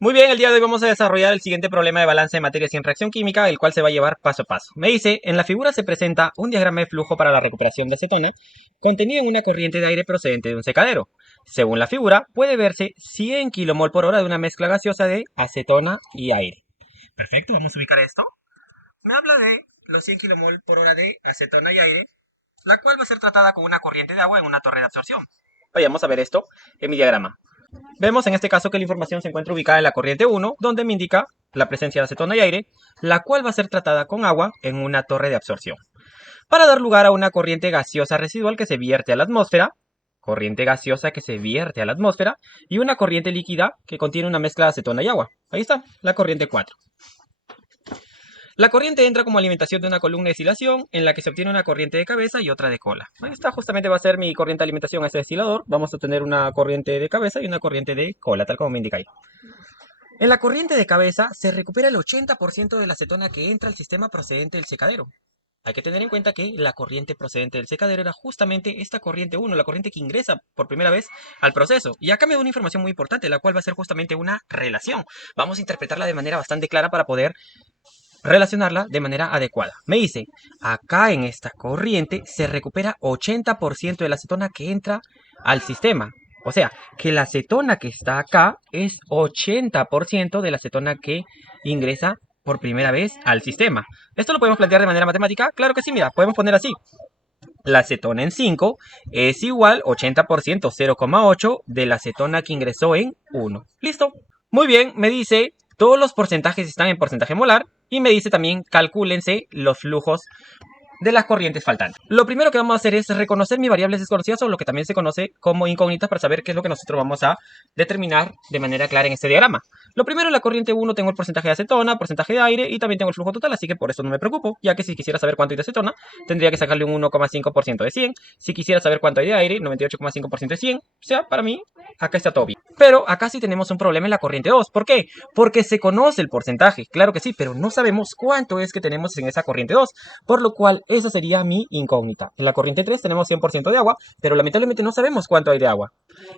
Muy bien, el día de hoy vamos a desarrollar el siguiente problema de balance de materias sin reacción química, el cual se va a llevar paso a paso. Me dice, en la figura se presenta un diagrama de flujo para la recuperación de acetona contenido en una corriente de aire procedente de un secadero. Según la figura, puede verse 100 kmol por hora de una mezcla gaseosa de acetona y aire. Perfecto, vamos a ubicar esto. Me habla de los 100 kmol por hora de acetona y aire, la cual va a ser tratada con una corriente de agua en una torre de absorción. Vayamos a ver esto en mi diagrama. Vemos en este caso que la información se encuentra ubicada en la corriente 1, donde me indica la presencia de acetona y aire, la cual va a ser tratada con agua en una torre de absorción, para dar lugar a una corriente gaseosa residual que se vierte a la atmósfera, y una corriente líquida que contiene una mezcla de acetona y agua. Ahí está, la corriente 4. La corriente entra como alimentación de una columna de destilación en la que se obtiene una corriente de cabeza y otra de cola. Esta justamente va a ser mi corriente de alimentación a este destilador. Vamos a tener una corriente de cabeza y una corriente de cola, tal como me indica ahí. En la corriente de cabeza se recupera el 80% de la acetona que entra al sistema procedente del secadero. Hay que tener en cuenta que la corriente procedente del secadero era justamente esta corriente 1, la corriente que ingresa por primera vez al proceso. Y acá me da una información muy importante, la cual va a ser justamente una relación. Vamos a interpretarla de manera bastante clara para poder relacionarla de manera adecuada. Me dice, acá en esta corriente se recupera 80% de la acetona que entra al sistema. O sea, que la acetona que está acá es 80% de la acetona que ingresa por primera vez al sistema. ¿Esto lo podemos plantear de manera matemática? Claro que sí, mira, podemos poner así. La acetona en 5 es igual 80%, 0,8 de la acetona que ingresó en 1. ¿Listo? Muy bien, me dice, todos los porcentajes están en porcentaje molar y me dice también, calcúlense los flujos de las corrientes faltantes. Lo primero que vamos a hacer es reconocer mis variables desconocidas o lo que también se conoce como incógnitas para saber qué es lo que nosotros vamos a determinar de manera clara en este diagrama. Lo primero, en la corriente 1 tengo el porcentaje de acetona, porcentaje de aire y también tengo el flujo total, así que por eso no me preocupo, ya que si quisiera saber cuánto hay de acetona, tendría que sacarle un 1,5% de 100. Si quisiera saber cuánto hay de aire, 98,5% de 100. O sea, para mí, acá está todo bien. Pero acá sí tenemos un problema en la corriente 2. ¿Por qué? Porque se conoce el porcentaje, claro que sí, pero no sabemos cuánto es que tenemos en esa corriente 2, por lo cual esa sería mi incógnita. En la corriente 3 tenemos 100% de agua, pero lamentablemente no sabemos cuánto hay de agua.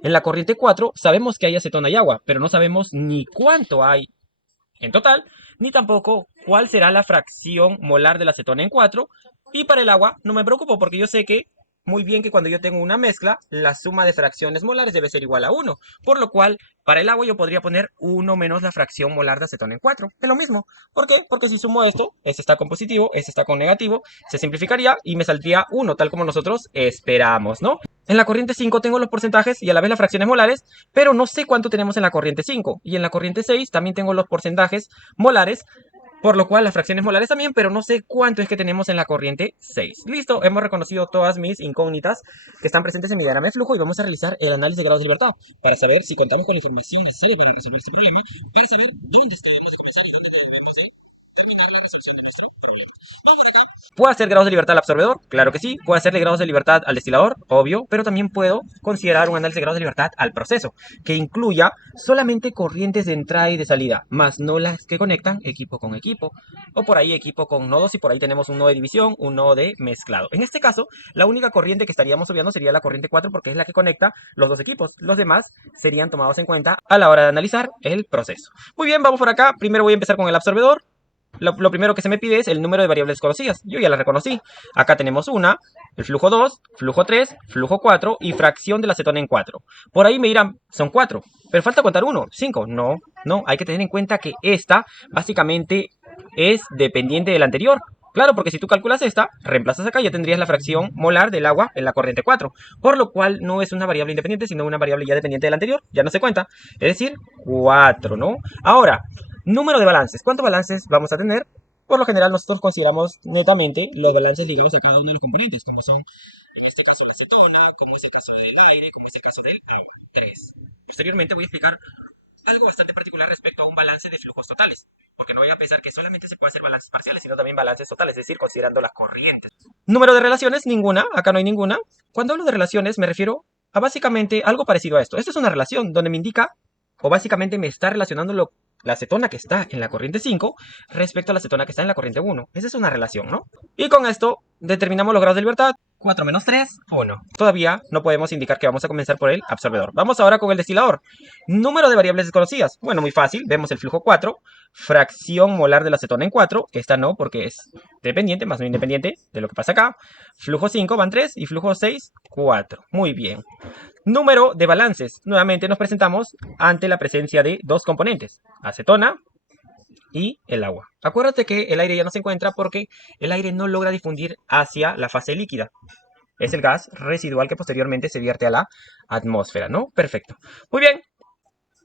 En la corriente 4 sabemos que hay acetona y agua, pero no sabemos ni cuánto hay en total, ni tampoco cuál será la fracción molar de la acetona en 4. Y para el agua no me preocupo porque yo sé que muy bien que cuando yo tengo una mezcla, la suma de fracciones molares debe ser igual a 1. Por lo cual, para el agua yo podría poner 1 menos la fracción molar de acetona en 4. Es lo mismo. ¿Por qué? Porque si sumo esto, este está con positivo, este está con negativo, se simplificaría y me saldría 1, tal como nosotros esperamos, ¿no? En la corriente 5 tengo los porcentajes y a la vez las fracciones molares, pero no sé cuánto tenemos en la corriente 5. Y en la corriente 6 también tengo los porcentajes molares, por lo cual las fracciones molares también, pero no sé cuánto es que tenemos en la corriente 6. Listo, hemos reconocido todas mis incógnitas que están presentes en mi diagrama de flujo y vamos a realizar el análisis de grados de libertad para saber si contamos con la información necesaria para resolver este problema, para saber dónde debemos de comenzar y dónde debemos de terminar la resolución de nuestro problema. Vamos por acá. ¿Puedo hacer grados de libertad al absorbedor? Claro que sí. ¿Puedo hacerle grados de libertad al destilador? Obvio. Pero también puedo considerar un análisis de grados de libertad al proceso, que incluya solamente corrientes de entrada y de salida, más no las que conectan equipo con equipo, o por ahí equipo con nodos, y por ahí tenemos un nodo de división, un nodo de mezclado. En este caso, la única corriente que estaríamos obviando sería la corriente 4 porque es la que conecta los dos equipos. Los demás serían tomados en cuenta a la hora de analizar el proceso. Muy bien, vamos por acá. Primero voy a empezar con el absorbedor. Lo primero que se me pide es el número de variables conocidas. Yo ya las reconocí. Acá tenemos una, el flujo 2, flujo 3, flujo 4 y fracción de la acetona en 4. Por ahí me dirán, son 4, pero falta contar 1, 5. No, hay que tener en cuenta que esta básicamente es dependiente de la anterior. Claro, porque si tú calculas esta, reemplazas acá y ya tendrías la fracción molar del agua en la corriente 4. Por lo cual no es una variable independiente, sino una variable ya dependiente de la anterior. Ya no se cuenta. Es decir, 4, ¿no? Ahora, número de balances. ¿Cuántos balances vamos a tener? Por lo general nosotros consideramos netamente los balances ligados a cada uno de los componentes, como son en este caso la acetona, como es el caso del aire, como es el caso del agua. 3. Posteriormente voy a explicar algo bastante particular respecto a un balance de flujos totales, porque no voy a pensar que solamente se puede hacer balances parciales, sino también balances totales, es decir, considerando las corrientes. Número de relaciones, ninguna, acá no hay ninguna. Cuando hablo de relaciones me refiero a básicamente algo parecido a esto. Esto es una relación donde me indica, o básicamente me está relacionando la acetona que está en la corriente 5 respecto a la acetona que está en la corriente 1. Esa es una relación, ¿no? Y con esto determinamos los grados de libertad. 4 menos 3, 1. Todavía no podemos indicar que vamos a comenzar por el absorbedor. Vamos ahora con el destilador. Número de variables desconocidas. Bueno, muy fácil. Vemos el flujo 4. Fracción molar de la acetona en 4. Esta no, porque es dependiente, más no independiente de lo que pasa acá. Flujo 5 van 3 y flujo 6, 4. Muy bien. Número de balances. Nuevamente nos presentamos ante la presencia de dos componentes. Acetona y el agua. Acuérdate que el aire ya no se encuentra porque el aire no logra difundir hacia la fase líquida. Es el gas residual que posteriormente se vierte a la atmósfera, ¿no? Perfecto. Muy bien.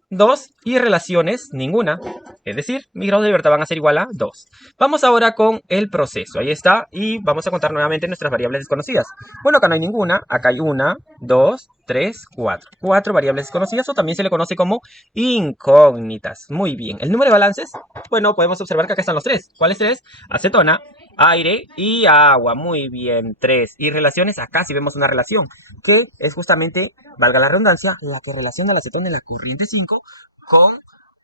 2 y relaciones ninguna. Es decir, mis grados de libertad van a ser igual a 2. Vamos ahora con el proceso. Ahí está. Y vamos a contar nuevamente nuestras variables desconocidas. Bueno, acá no hay ninguna. Acá hay 1, 2, 3, 4. 4 variables desconocidas o también se le conoce como incógnitas. Muy bien. El número de balances. Bueno, podemos observar que acá están los 3. ¿Cuáles 3? Acetona, aire y agua. Muy bien. 3. Y relaciones. Acá sí vemos una relación que es justamente, valga la redundancia, la que relaciona la acetona en la corriente 5 con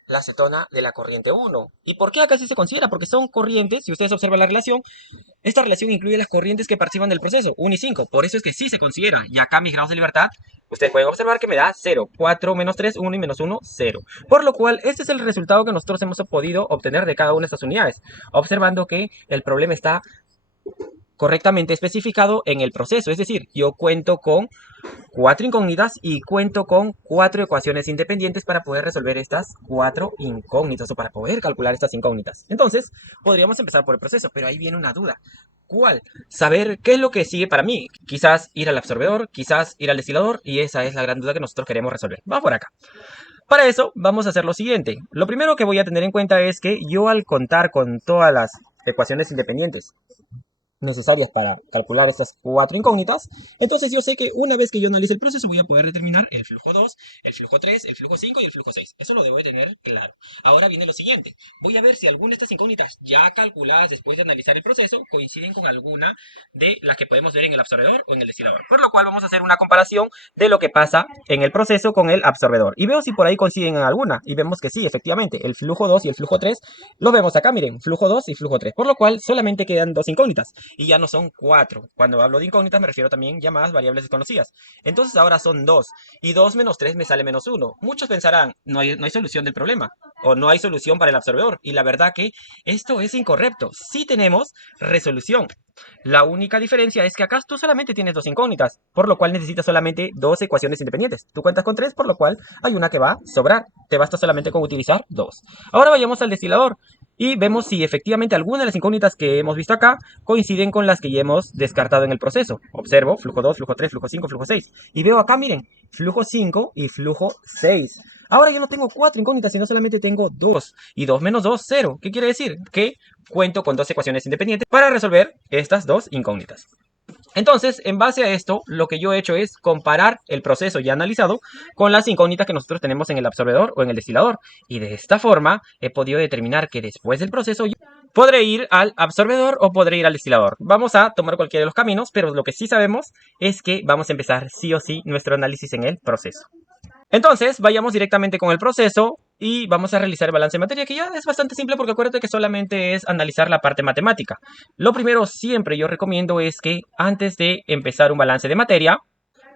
la acetona de la corriente 1. ¿Y por qué acá sí se considera? Porque son corrientes, si ustedes observan la relación, esta relación incluye las corrientes que participan del proceso, 1 y 5. Por eso es que sí se considera. Y acá mis grados de libertad, ustedes pueden observar que me da 0. 4 menos 3, 1 y menos 1, 0. Por lo cual, este es el resultado que nosotros hemos podido obtener de cada una de estas unidades. Observando que el problema está correctamente especificado en el proceso. Es decir, yo cuento con 4 incógnitas y cuento con 4 ecuaciones independientes para poder resolver estas 4 incógnitas o para poder calcular estas incógnitas. Entonces, podríamos empezar por el proceso, pero ahí viene una duda. ¿Cuál? Saber qué es lo que sigue para mí. Quizás ir al absorbedor, quizás ir al destilador, y esa es la gran duda que nosotros queremos resolver. Vamos por acá. Para eso, vamos a hacer lo siguiente. Lo primero que voy a tener en cuenta es que yo al contar con todas las ecuaciones independientes necesarias para calcular estas 4 incógnitas, entonces yo sé que una vez que yo analice el proceso voy a poder determinar el flujo 2, el flujo 3, el flujo 5 y el flujo 6. Eso lo debo de tener claro. Ahora viene lo siguiente. Voy a ver si alguna de estas incógnitas ya calculadas después de analizar el proceso coinciden con alguna de las que podemos ver en el absorbedor o en el destilador. Por lo cual vamos a hacer una comparación de lo que pasa en el proceso con el absorbedor. Y veo si por ahí coinciden en alguna. Y vemos que sí, efectivamente, el flujo 2 y el flujo 3 lo vemos acá, miren, flujo 2 y flujo 3. Por lo cual solamente quedan dos incógnitas. Y ya no son 4. Cuando hablo de incógnitas me refiero también llamadas variables desconocidas. Entonces ahora son 2. Y 2 menos 3 me sale menos 1. Muchos pensarán, no hay solución del problema. O no hay solución para el absorbedor. Y la verdad que esto es incorrecto. Sí tenemos resolución. La única diferencia es que acá tú solamente tienes dos incógnitas, por lo cual necesitas solamente dos ecuaciones independientes. Tú cuentas con 3, por lo cual hay una que va a sobrar. Te basta solamente con utilizar 2. Ahora vayamos al destilador y vemos si efectivamente alguna de las incógnitas que hemos visto acá coinciden con las que ya hemos descartado en el proceso. Observo flujo 2, flujo 3, flujo 5, flujo 6. Y veo acá, miren, flujo 5 y flujo 6. Ahora yo no tengo 4 incógnitas, sino solamente tengo 2. Y 2 menos 2, 0. ¿Qué quiere decir? Que cuento con dos ecuaciones independientes para resolver estas dos incógnitas. Entonces, en base a esto, lo que yo he hecho es comparar el proceso ya analizado con las incógnitas que nosotros tenemos en el absorbedor o en el destilador. Y de esta forma he podido determinar que después del proceso yo podré ir al absorbedor o podré ir al destilador. Vamos a tomar cualquiera de los caminos, pero lo que sí sabemos es que vamos a empezar sí o sí nuestro análisis en el proceso. Entonces, vayamos directamente con el proceso y vamos a realizar el balance de materia, que ya es bastante simple porque acuérdate que solamente es analizar la parte matemática. Lo primero siempre yo recomiendo es que antes de empezar un balance de materia,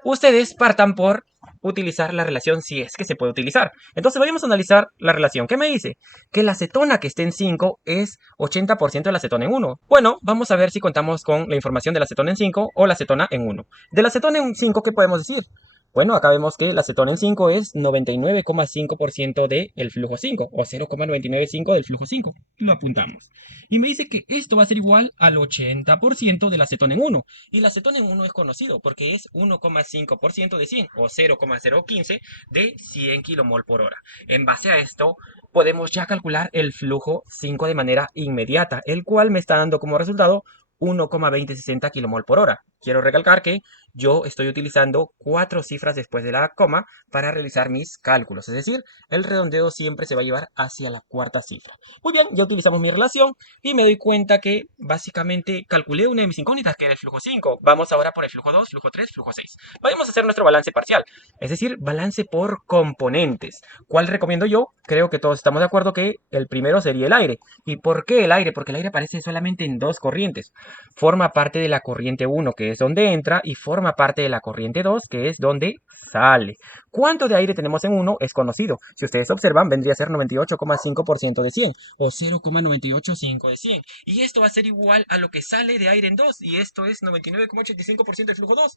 ustedes partan por utilizar la relación si es que se puede utilizar. Entonces vayamos a analizar la relación. ¿Qué me dice? Que la acetona que esté en 5 es 80% de la acetona en 1. Bueno, vamos a ver si contamos con la información de la acetona en 5 o la acetona en 1. De la acetona en 5, ¿qué podemos decir? Bueno, acá vemos que la acetona en 5 es 99,5% del flujo 5 o 0,995 del flujo 5. Lo apuntamos. Y me dice que esto va a ser igual al 80% de la acetona en 1. Y la acetona en 1 es conocido porque es 1,5% de 100 o 0,015 de 100 kmol por hora. En base a esto, podemos ya calcular el flujo 5 de manera inmediata, el cual me está dando como resultado 1,2060 kmol por hora. Quiero recalcar que yo estoy utilizando 4 cifras después de la coma para realizar mis cálculos. Es decir, el redondeo siempre se va a llevar hacia la cuarta cifra. Muy bien, ya utilizamos mi relación y me doy cuenta que básicamente calculé una de mis incógnitas, que era el flujo 5. Vamos ahora por el flujo 2, flujo 3, flujo 6. Vamos a hacer nuestro balance parcial, es decir, balance por componentes. ¿Cuál recomiendo yo? Creo que todos estamos de acuerdo que el primero sería el aire. ¿Y por qué el aire? Porque el aire aparece solamente en dos corrientes. Forma parte de la corriente 1, que es donde entra y forma parte de la corriente 2, que es donde sale. ¿Cuánto de aire tenemos en 1? Es conocido. Si ustedes observan, vendría a ser 98,5% de 100 o 0,985 de 100. Y esto va a ser igual a lo que sale de aire en 2, y esto es 99,85% del flujo 2.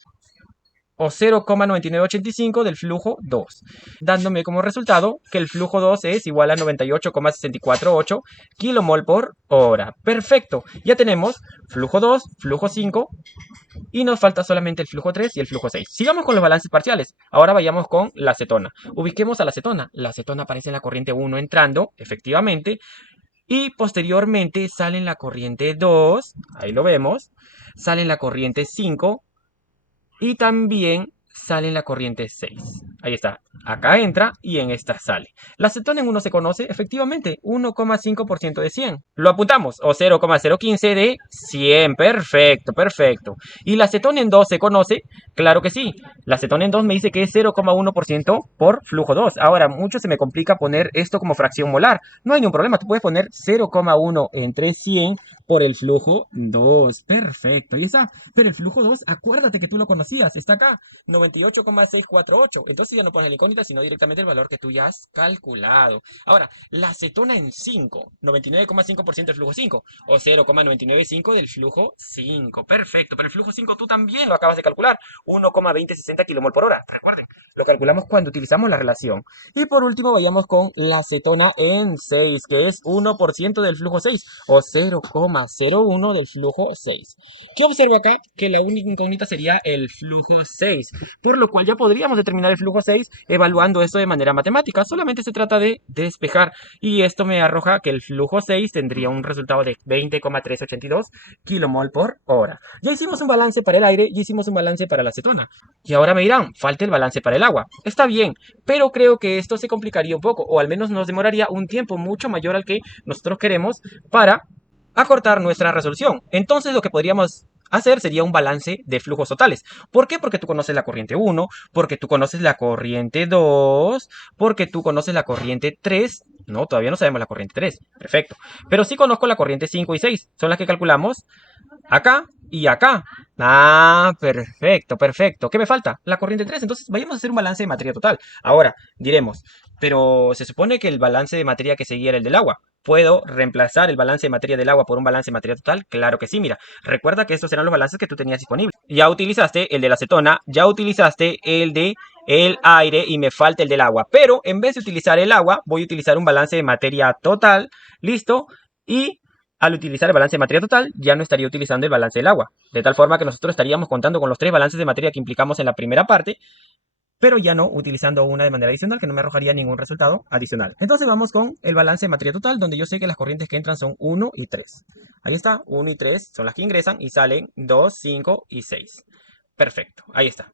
O 0,9985 del flujo 2, dándome como resultado que el flujo 2 es igual a 98,648 kilomol por hora. Perfecto, ya tenemos flujo 2, flujo 5 y nos falta solamente el flujo 3 y el flujo 6. Sigamos con los balances parciales. Ahora vayamos con la acetona. Ubiquemos a la acetona. La acetona aparece en la corriente 1 entrando, efectivamente, y posteriormente sale en la corriente 2, ahí lo vemos, sale en la corriente 5, y también sale en la corriente 6. Ahí está. Acá entra y en esta sale. La acetona en 1 se conoce, efectivamente, 1,5% de 100. Lo apuntamos, o 0,015 de 100. Perfecto, perfecto. ¿Y la acetona en 2 se conoce? Claro que sí. La acetona en 2 me dice que es 0,1% por flujo 2. Ahora, mucho se me complica poner esto como fracción molar. No hay ningún problema, tú puedes poner 0,1 entre 100 por el flujo 2. Perfecto. Y está. Pero el flujo 2, acuérdate que tú lo conocías. Está acá. 98,648. Entonces ya no pones la incógnita, sino directamente el valor que tú ya has calculado. Ahora, la acetona en 5. 99,5% del flujo 5. O 0,995 del flujo 5. Perfecto. Pero el flujo 5 tú también lo acabas de calcular. 1,2060 kilomol por hora. Recuerden, lo calculamos cuando utilizamos la relación. Y por último, vayamos con la acetona en 6, que es 1% del flujo 6. O 0,01 del flujo 6. ¿Qué observo acá? Que la única incógnita sería el flujo 6, por lo cual ya podríamos determinar el flujo 6 evaluando esto de manera matemática. Solamente se trata de despejar, y esto me arroja que el flujo 6 tendría un resultado de 20,382 kilomol por hora. Ya hicimos un balance para el aire, ya hicimos un balance para la acetona. Y ahora me dirán, falta el balance para el agua. Está bien, pero creo que esto se complicaría un poco, o al menos nos demoraría un tiempo mucho mayor al que nosotros queremos para acortar nuestra resolución. Entonces lo que podríamos hacer sería un balance de flujos totales. ¿Por qué? Porque tú conoces la corriente 1, porque tú conoces la corriente 2, porque tú conoces la corriente 3. No, todavía no sabemos la corriente 3. Perfecto. Pero sí conozco la corriente 5 y 6. Son las que calculamos acá y acá. Ah, perfecto, perfecto. ¿Qué me falta? La corriente 3. Entonces vayamos a hacer un balance de materia total. Ahora, diremos, pero se supone que el balance de materia que seguía era el del agua. ¿Puedo reemplazar el balance de materia del agua por un balance de materia total? Claro que sí, mira. Recuerda que estos eran los balances que tú tenías disponibles. Ya utilizaste el de la acetona, ya utilizaste el de el aire y me falta el del agua. Pero en vez de utilizar el agua, voy a utilizar un balance de materia total. ¿Listo? Y al utilizar el balance de materia total, ya no estaría utilizando el balance del agua. De tal forma que nosotros estaríamos contando con los 3 balances de materia que implicamos en la primera parte, pero ya no utilizando una de manera adicional, que no me arrojaría ningún resultado adicional. Entonces vamos con el balance de materia total, donde yo sé que las corrientes que entran son 1 y 3. Ahí está, 1 y 3 son las que ingresan y salen 2, 5 y 6. Perfecto, ahí está.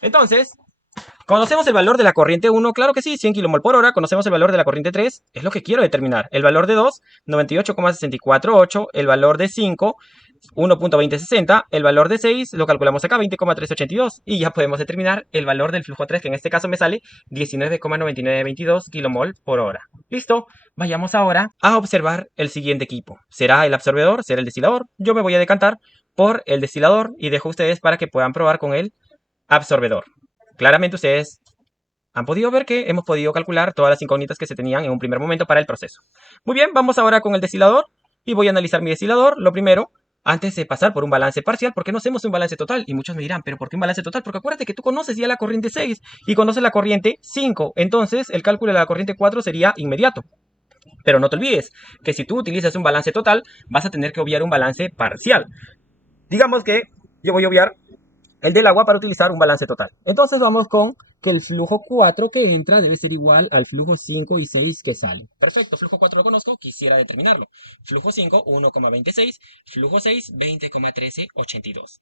Entonces, ¿conocemos el valor de la corriente 1? Claro que sí, 100 kmol por hora. ¿Conocemos el valor de la corriente 3? Es lo que quiero determinar. El valor de 2, 98,648. El valor de 5, 1,2060. El valor de 6 lo calculamos acá, 20,382. Y ya podemos determinar el valor del flujo 3, que en este caso me sale 19,9922 kmol por hora. ¿Listo? Vayamos ahora a observar el siguiente equipo. ¿Será el absorbedor? ¿Será el destilador? Yo me voy a decantar por el destilador y dejo a ustedes para que puedan probar con el absorbedor. Claramente ustedes han podido ver que hemos podido calcular todas las incógnitas que se tenían en un primer momento para el proceso. Muy bien, vamos ahora con el destilador y voy a analizar mi destilador. Lo primero, antes de pasar por un balance parcial, ¿por qué no hacemos un balance total? Y muchos me dirán, ¿pero por qué un balance total? Porque acuérdate que tú conoces ya la corriente 6 y conoces la corriente 5. Entonces, el cálculo de la corriente 4 sería inmediato. Pero no te olvides que si tú utilizas un balance total, vas a tener que obviar un balance parcial. Digamos que yo voy a obviar el del agua para utilizar un balance total. Entonces vamos con que el flujo 4 que entra debe ser igual al flujo 5 y 6 que sale. Perfecto, flujo 4 lo conozco, quisiera determinarlo. Flujo 5, 1,26. Flujo 6, 20,1382.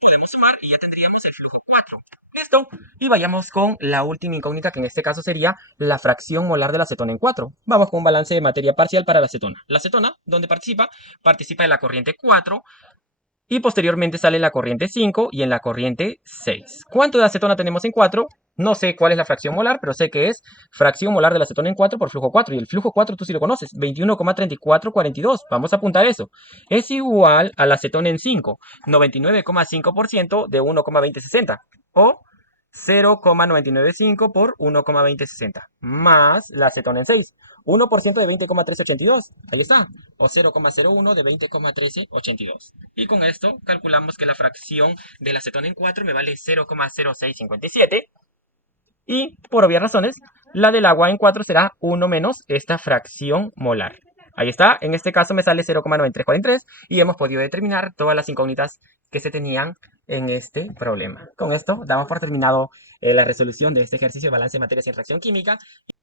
Podemos sumar y ya tendríamos el flujo 4. Listo. Y vayamos con la última incógnita, que en este caso sería la fracción molar de la acetona en 4. Vamos con un balance de materia parcial para la acetona. La acetona, ¿dónde participa? Participa en la corriente 4. Y posteriormente sale la corriente 5 y en la corriente 6. ¿Cuánto de acetona tenemos en 4? No sé cuál es la fracción molar, pero sé que es fracción molar del acetona en 4 por flujo 4. Y el flujo 4 tú sí lo conoces, 21,3442. Vamos a apuntar eso. Es igual al acetona en 5, 99,5% de 1,2060. O 0,995 por 1,2060. Más la acetona en 6. 1% de 20,1382. Ahí está. O 0,01 de 20,1382. Y con esto calculamos que la fracción del acetona en 4 me vale 0,0657. Y por obvias razones, la del agua en 4 será 1 menos esta fracción molar. Ahí está, en este caso me sale 0,9343 y hemos podido determinar todas las incógnitas que se tenían en este problema. Con esto damos por terminado la resolución de este ejercicio de balance de materias en reacción química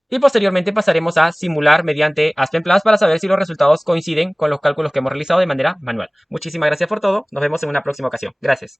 y posteriormente pasaremos a simular mediante Aspen Plus para saber si los resultados coinciden con los cálculos que hemos realizado de manera manual. Muchísimas gracias por todo, nos vemos en una próxima ocasión. Gracias.